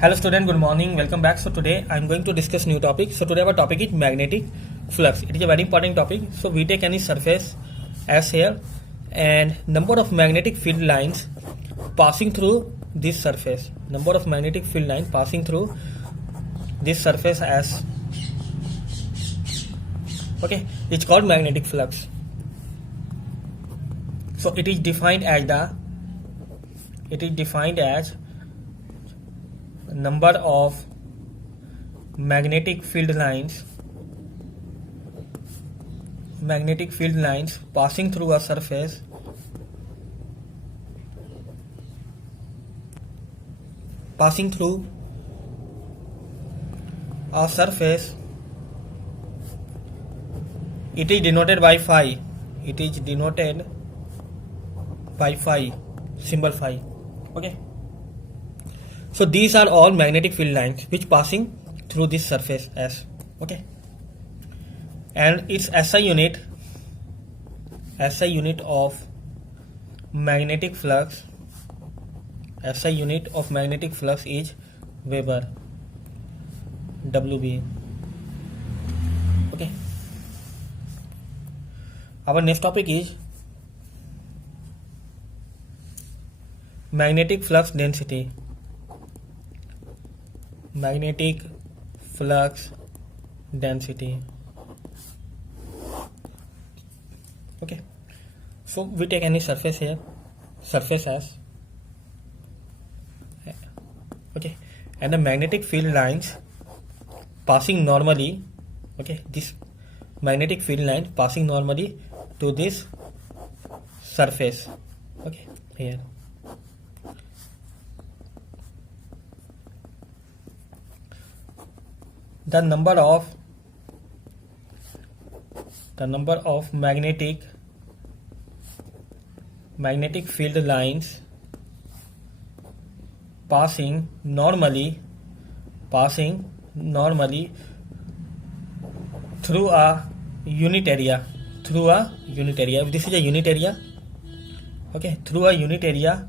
Hello student, good morning, welcome back. So today I am going to discuss new topic. So today our topic is magnetic flux. It is a very important topic. So we take any surface as here and number of magnetic field lines passing through this surface. Number of magnetic field lines passing through this surface as, okay, it's called magnetic flux. So it is defined as number of magnetic field lines passing through a surface it is denoted by phi. It is denoted by phi, symbol phi. Okay, so these are all magnetic field lines which passing through this surface S. Okay, and its SI unit of magnetic flux, SI unit of magnetic flux is Weber, WB. Okay, our next topic is magnetic flux density. Magnetic flux density. Okay, so we take any surface here, surface as, okay, and the magnetic field lines passing normally, okay, this magnetic field line passing normally to this surface, okay, here. The number of magnetic field lines passing normally through a unit area. If this is a unit area, okay, through a unit area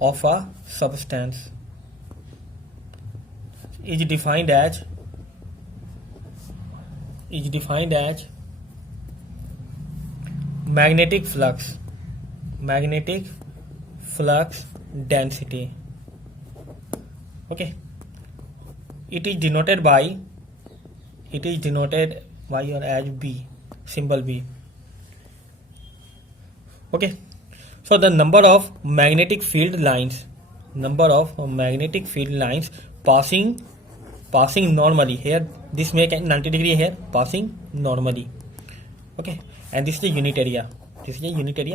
of a substance is defined as magnetic flux density. Okay, it is denoted by or as B, symbol B. Okay, so the number of magnetic field lines passing normally here, this make 90 degree here, passing normally, okay, and this is the unit area,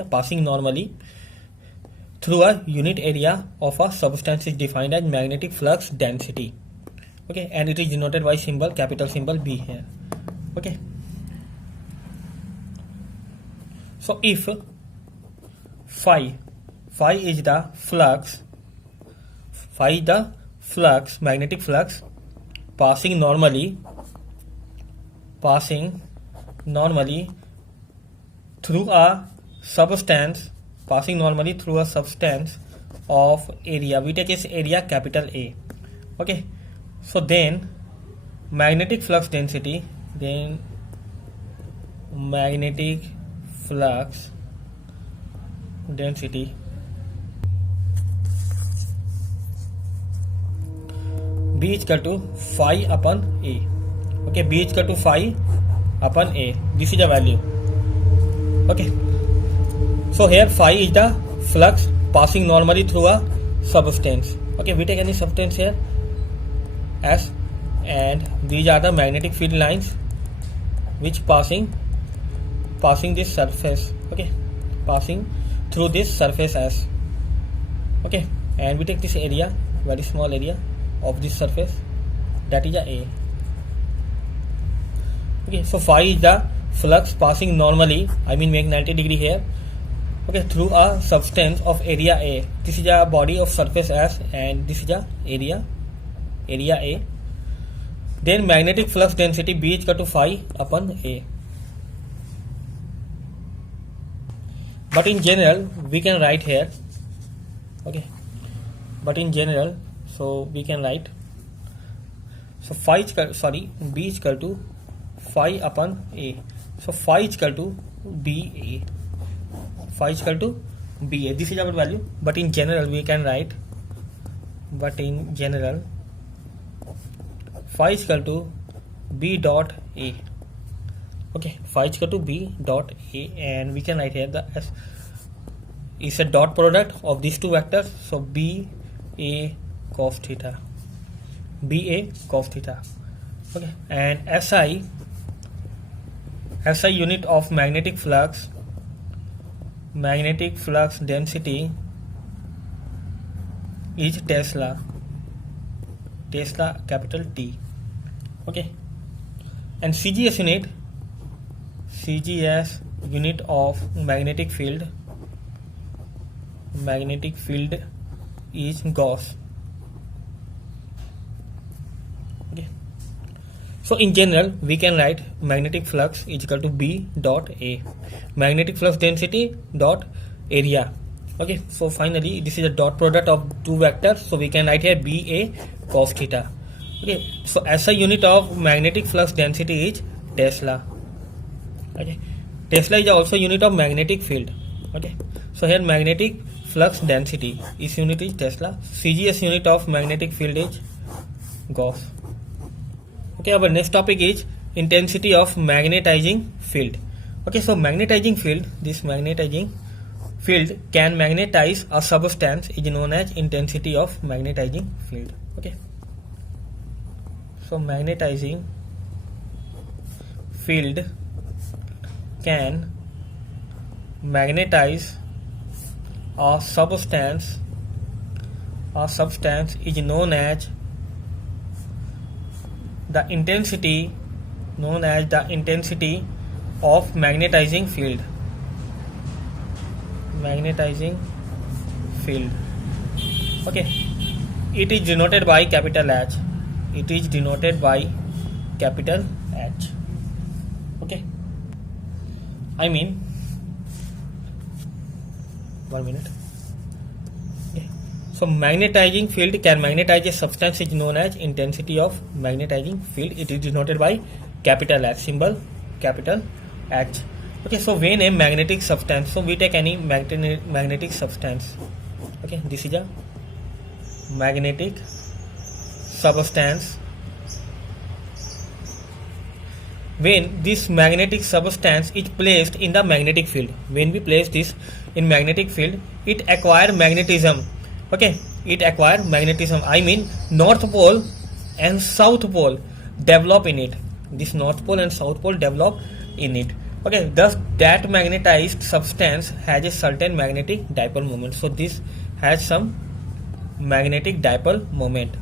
passing normally through a unit area of a substance is defined as magnetic flux density. Okay, and it is denoted by symbol, capital symbol B here. Okay, so if phi is the flux, magnetic flux passing normally through a substance, of area, we take its area capital A. Okay, so then magnetic flux density, B is equal to phi upon A. Okay, B is equal to phi upon A. This is the value. Okay, so here phi is the flux passing normally through a substance. Okay, we take any substance here S, and these are the magnetic field lines which passing this surface. Okay, passing through this surface S. Okay, and we take this area, very small area of this surface, that is a A. Okay, so phi is the flux passing normally, make 90 degree here, okay, through a substance of area A. This is a body of surface S and this is a area A. Then magnetic flux density B is equal to phi upon A. But in general we can write here, okay, but in general So we can write, so phi is b is equal to phi upon a. So phi is equal to ba. Phi is equal to ba. This is our value. But in general we can write, phi is equal to b dot a. Okay, phi is equal to b dot a, and we can write here the s is a dot product of these two vectors. So b a cos theta, ba cos theta. Okay, and SI unit of magnetic flux density is Tesla capital T. Okay, and CGS unit of magnetic field is Gauss. Okay, so in general we can write magnetic flux is equal to B dot A, magnetic flux density dot area. Okay, so finally this is a dot product of two vectors, so we can write here BA cos theta. Okay, so SI unit of magnetic flux density is Tesla. Okay, Tesla is also unit of magnetic field. Okay, so here magnetic flux density is unit is Tesla. CGS unit of magnetic field is Gauss. Okay, our next topic is intensity of magnetizing field. Okay, so magnetizing field, this magnetizing field can magnetize a substance is known as intensity of magnetizing field. Okay, so magnetizing field can magnetize a substance is known as the intensity of magnetizing field. Okay, it is denoted by capital H. Okay, I mean, 1 minute. Okay. So magnetizing field can magnetize a substance is known as intensity of magnetizing field. It is denoted by capital H, symbol capital H. Okay, so when a magnetic substance, so we take any magnetic substance. Okay, this is a magnetic substance. When this magnetic substance is placed in the magnetic field, when we place this in magnetic field, it acquire magnetism. Okay, it acquire magnetism. I mean, north pole and south pole develop in it. This north pole and south pole develop in it. Okay, thus that magnetized substance has a certain magnetic dipole moment. So this has some magnetic dipole moment.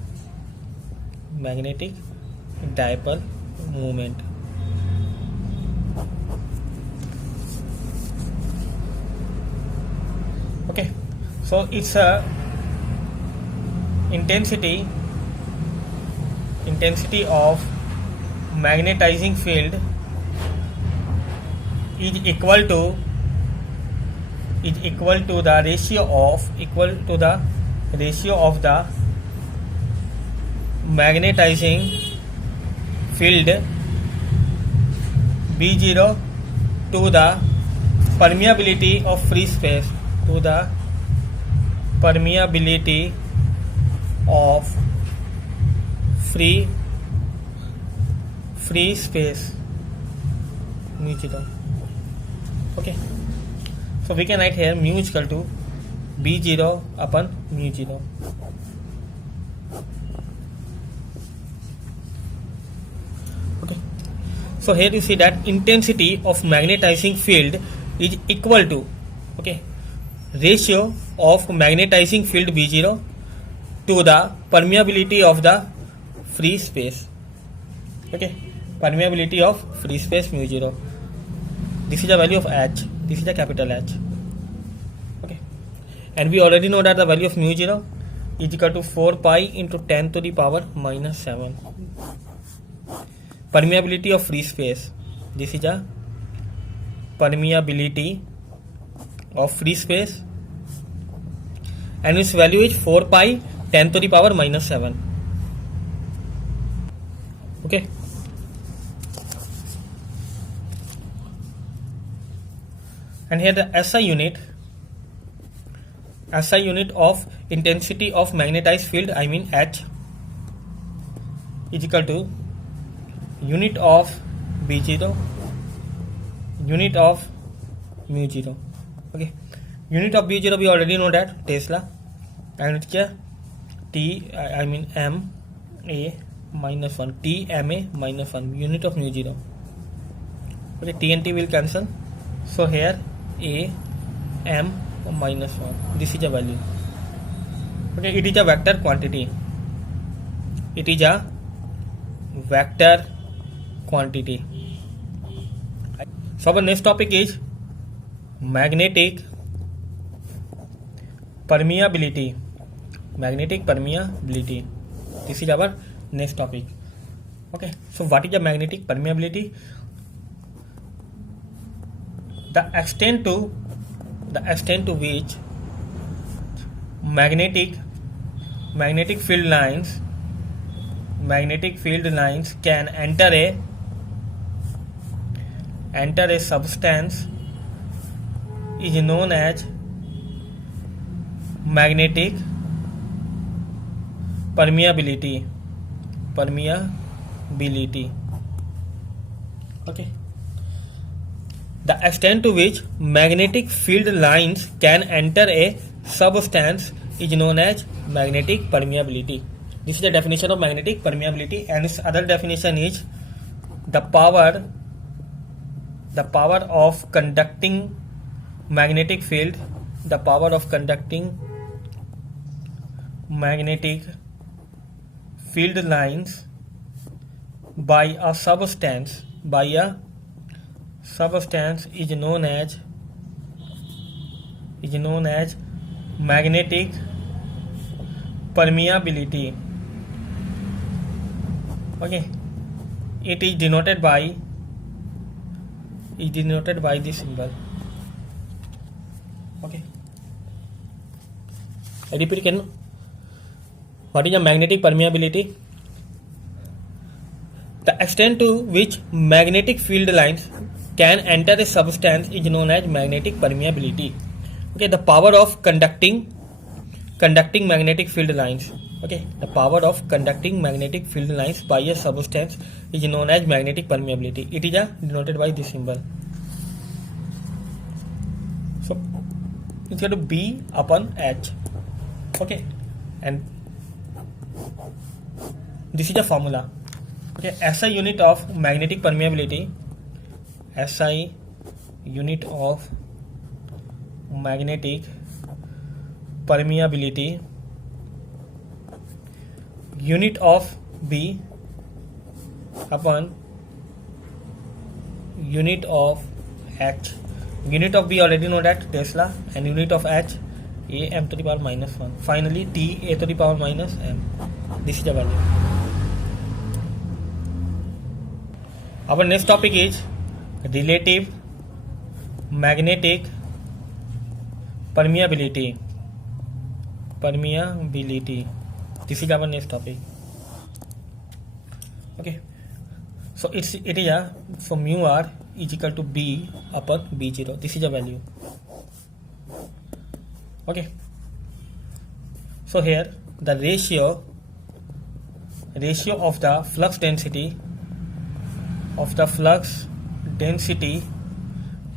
Okay, so it's a intensity of magnetizing field is equal to the ratio of the magnetizing field B0 to the permeability of free space, free space mu0. Okay, so we can write here mu is equal to B0 upon mu0. Okay, so here you see that intensity of magnetizing field is equal to, okay, ratio of magnetizing field B0 to the permeability of the free space. Okay, permeability of free space mu0. This is the value of H. This is the capital H. Okay, and we already know that the value of mu0 is equal to 4 pi into 10 to the power minus 7. Permeability of free space. This is a permeability of free space, and its value is 4 pi 10 to the power minus 7. Okay. And here the SI unit of intensity of magnetized field, I mean H, is equal to unit of B0, unit of mu 0. Okay, unit of B0 we already know that, Tesla, and it's T, I mean M A minus 1, T M A minus 1, unit of mu 0. Okay, T and T will cancel, so here A M minus 1, this is a value. Okay, it is a vector quantity. It is a vector quantity. So our next topic is magnetic permeability. Magnetic permeability. This is our next topic. Okay, so what is the magnetic permeability? The extent to which magnetic field lines can enter a substance is known as magnetic permeability. Okay, the extent to which magnetic field lines can enter a substance is known as magnetic permeability. This is the definition of magnetic permeability, and its other definition is the power of conducting magnetic field, the power of conducting magnetic field lines by a substance is known as magnetic permeability. Okay, it is denoted by this symbol. Okay, I repeat again. What is the magnetic permeability? The extent to which magnetic field lines can enter a substance is known as magnetic permeability. Okay, the power of conducting magnetic field lines. Okay, the power of conducting magnetic field lines by a substance is known as magnetic permeability. It is denoted by this symbol. So it's going to B upon H. Okay, and this is the formula. Okay, SI unit of magnetic permeability. SI unit of magnetic permeability, unit of B upon unit of H. Unit of B already know that, Tesla, and unit of H A m to the power minus 1. Finally T A to the power minus m. This is the value. Our next topic is relative magnetic permeability. This is our next topic. Okay, so it is so mu r is equal to B upon B0. This is the value. Okay, so here the ratio of the flux density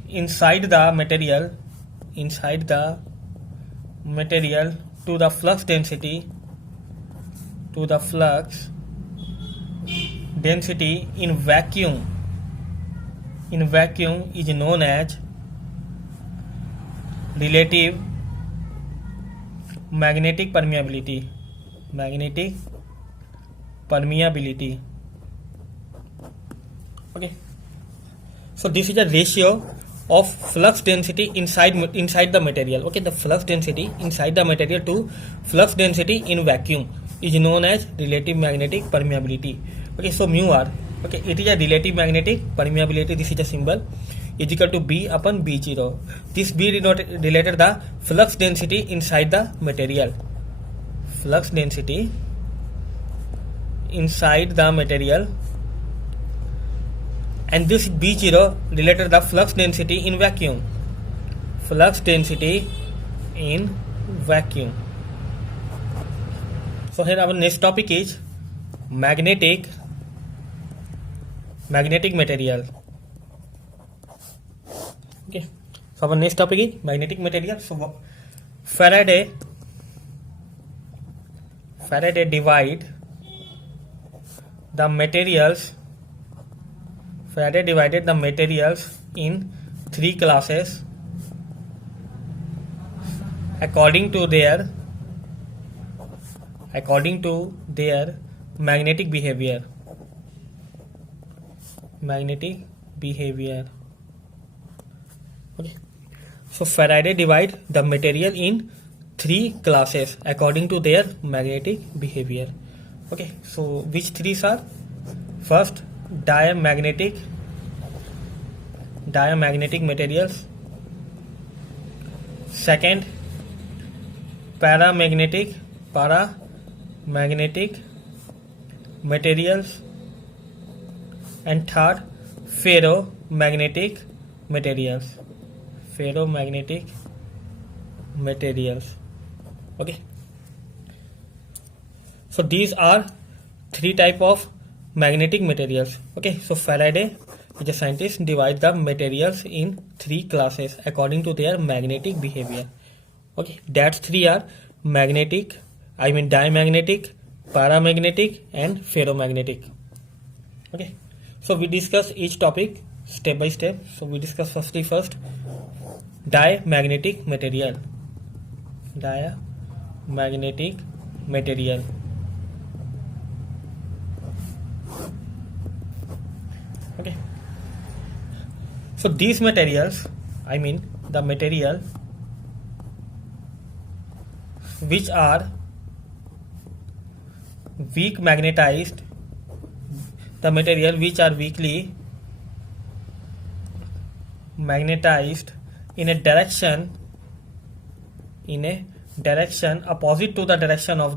inside the material to the flux density in vacuum is known as relative magnetic permeability. Okay, so this is the ratio of flux density inside the material. Okay, the flux density inside the material to flux density in vacuum is known as relative magnetic permeability. Okay, so mu r, okay, it is a relative magnetic permeability. This is the symbol, is equal to B upon B0. This B related the flux density inside the material. flux density inside the material, and this B0 related to the flux density in vacuum. Flux density in vacuum. So here our next topic is magnetic material. Okay, so our next topic is magnetic material. So Faraday divide the materials. Faraday divided the materials in three classes according to their magnetic behavior. Okay, so Faraday divide the material in three classes according to their magnetic behavior. Okay, so which three are? First, diamagnetic materials. Second, paramagnetic materials. And third, ferromagnetic materials. Okay, so these are three type of magnetic materials. Okay, so Faraday, the scientist, divide the materials in three classes according to their magnetic behavior. Okay, that three are diamagnetic, paramagnetic, and ferromagnetic. Okay, so we discuss each topic step by step. So we discuss first diamagnetic material. Okay, so these materials, the material which are weak magnetized, the material which are weakly magnetized in a direction opposite to the direction of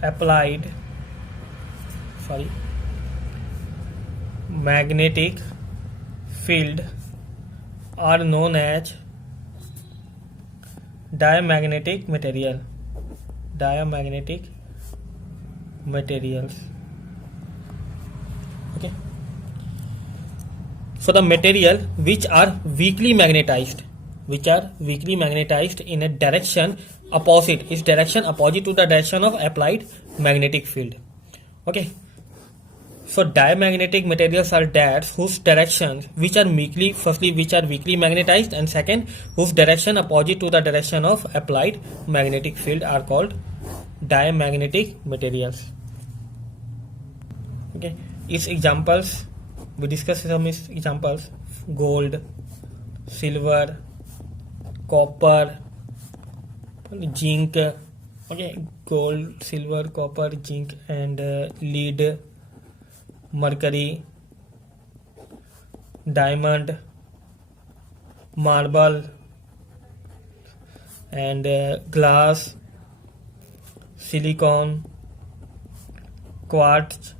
applied magnetic field are known as diamagnetic materials. Okay, so the material which are weakly magnetized in a direction opposite to the direction of applied magnetic field. Okay, so diamagnetic materials are that whose directions which are weakly magnetized, and second, whose direction opposite to the direction of applied magnetic field are called diamagnetic materials. Okay, its examples, we discuss some examples: gold, silver, copper, zinc. Okay, gold, silver, copper, zinc, and lead, mercury, diamond, marble, and glass, silicon, quartz,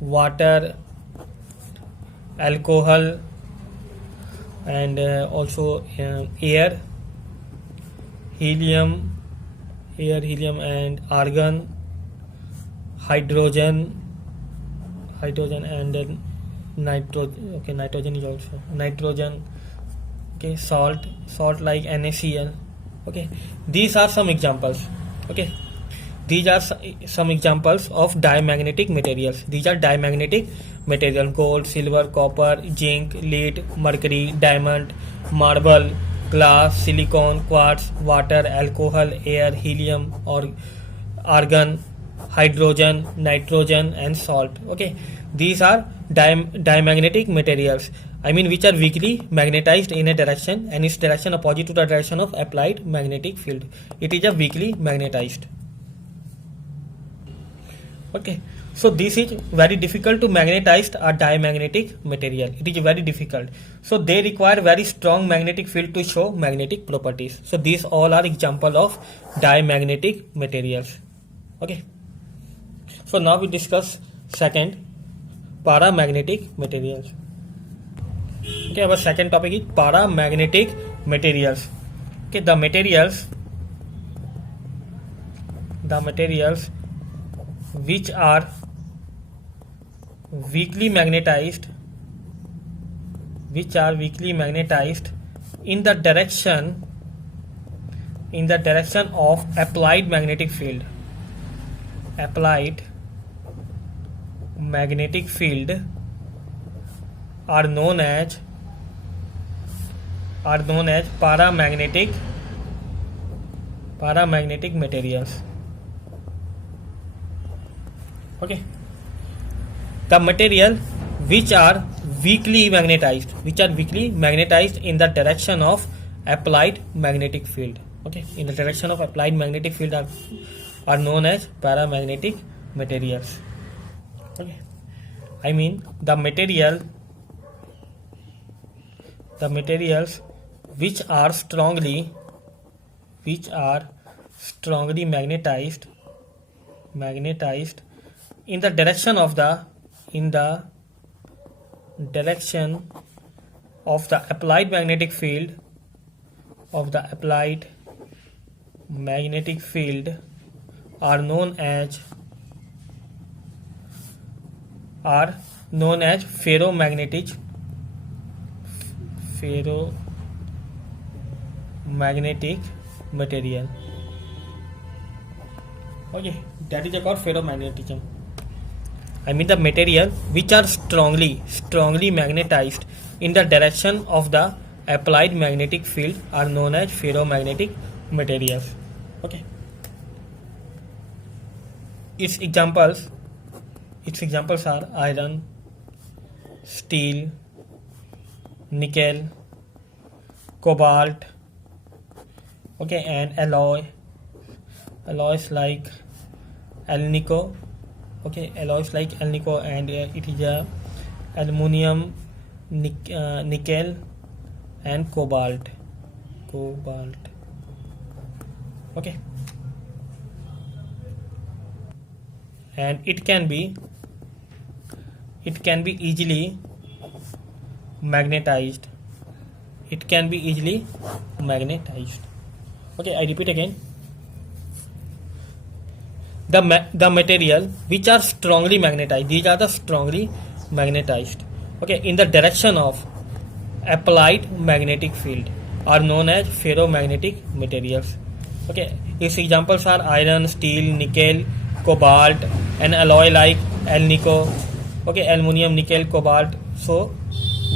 water, alcohol, and also air, helium, and argon, hydrogen, and nitrogen. Okay, nitrogen is also nitrogen. Okay, salt like NaCl. Okay, these are some examples. Okay, these are some examples of diamagnetic materials. These are diamagnetic material: gold, silver, copper, zinc, lead, mercury, diamond, marble, glass, silicon, quartz, water, alcohol, air, helium or argon, hydrogen, nitrogen, and salt. Okay, these are diamagnetic materials, which are weakly magnetized in a direction, and its direction opposite to the direction of applied magnetic field. It is a weakly magnetized. Okay, So this is very difficult to magnetize a diamagnetic material. It is very difficult. So they require very strong magnetic field to show magnetic properties. So these all are example of diamagnetic materials. Okay. So now we discuss second, paramagnetic materials. Okay, our second topic is paramagnetic materials. Okay, the materials which are weakly magnetized in the direction of applied magnetic field are known as paramagnetic materials. Okay, the material which are weakly magnetized in the direction of applied magnetic field. Okay, in the direction of applied magnetic field are known as paramagnetic materials. Okay, I mean the materials which are strongly magnetized in the direction of the applied magnetic field are known as ferromagnetic material. Okay, that is called ferromagnetism. I mean the material which are strongly magnetized in the direction of the applied magnetic field are known as ferromagnetic materials. Okay. Its examples are iron, steel, nickel, cobalt. Okay, and alloys like alnico. Okay, alloys like alnico, and it is aluminum, nickel, and cobalt. Okay, and it can be easily magnetized. Okay, I repeat again. The material which are strongly magnetized, these are the strongly magnetized, okay, in the direction of applied magnetic field are known as ferromagnetic materials. Okay, its examples are iron, steel, nickel, cobalt, and alloy like alnico. Okay, aluminum, nickel, cobalt. So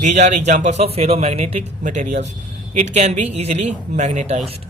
these are examples of ferromagnetic materials. It can be easily magnetized.